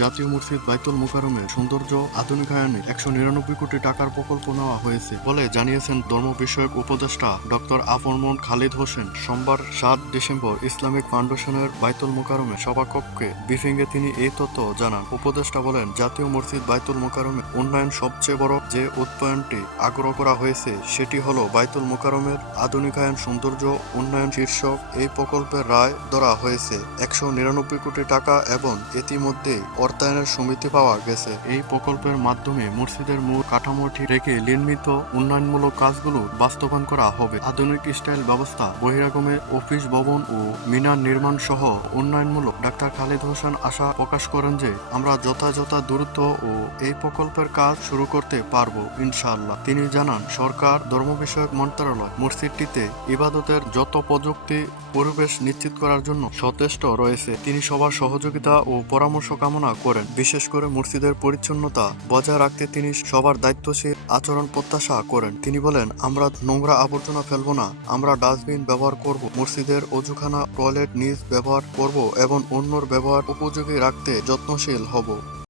জাতীয় মসজিদ বাইতুল মোকারমের সৌন্দর্য আধুনিকায়নে একশো নিরানব্বই কোটি টাকার প্রকল্প নেওয়া হয়েছে বলে জানিয়েছেন ধর্ম বিষয়ক উপদেষ্টা ডক্টর আফরমন খালিদ হোসেন। সোমবার সাত ডিসেম্বর ইসলামিক ফাউন্ডেশনের বাইতুল মোকারমে সভাকক্ষে ব্রিফিংয়ে তিনি এই তথ্য জানান। উপদেষ্টা বলেন, জাতীয় মসজিদ বাইতুল মোকারমের উন্নয়ন সবচেয়ে বড় যে উৎপায়নটি আগ্রহ করা হয়েছে সেটি হলো বাইতুল মোকারমের আধুনিকায়ন সৌন্দর্য উন্নয়ন শীর্ষক এই প্রকল্পের রায় ধরা হয়েছে। একশো নিরানব্বই কোটি টাকা এবং ইতিমধ্যে অর্থায়নের সমিতি পাওয়া গেছে। এই প্রকল্পের মাধ্যমে মসজিদের মূল কাঠামোটি রেখে নির্মিত উন্নয়নমূলক কাজগুলো বাস্তবায়ন করা হবে। আধুনিক স্টাইল ব্যবস্থা, বহিরাগমে অফিস ভবন ও মিনার নির্মাণ সহ উন্নয়নমূলক। ডাক্তার খালিদ হোসেন আশা প্রকাশ করেন যে, আমরা যথাযথ দ্রুত ও এই প্রকল্পের কাজ শুরু করতে পারব, ইনশাআল্লাহ। তিনি জানান, সরকার, ধর্ম বিষয়ক মন্ত্রণালয় মসজিদটিতে ইবাদতের যত প্রযুক্তি, পরিবেশ নিশ্চিত করার জন্য সচেষ্ট রয়েছে। তিনি সবার সহযোগিতা ও পরামর্শ কামনা করেন। বিশেষ করে মসজিদের পরিচ্ছন্নতা বজায় রাখতে তিনি সবার দায়িত্বশীল আচরণ প্রত্যাশা করেন। তিনি বলেন, আমরা নোংরা আবর্জনা ফেলব না, আমরা ডাস্টবিন ব্যবহার করব মসজিদের অজুখানা, টয়লেট, নিজ ব্যবহার করব এবং অন্যর ব্যবহার উপযোগী রাখতে যত্নশীল হব।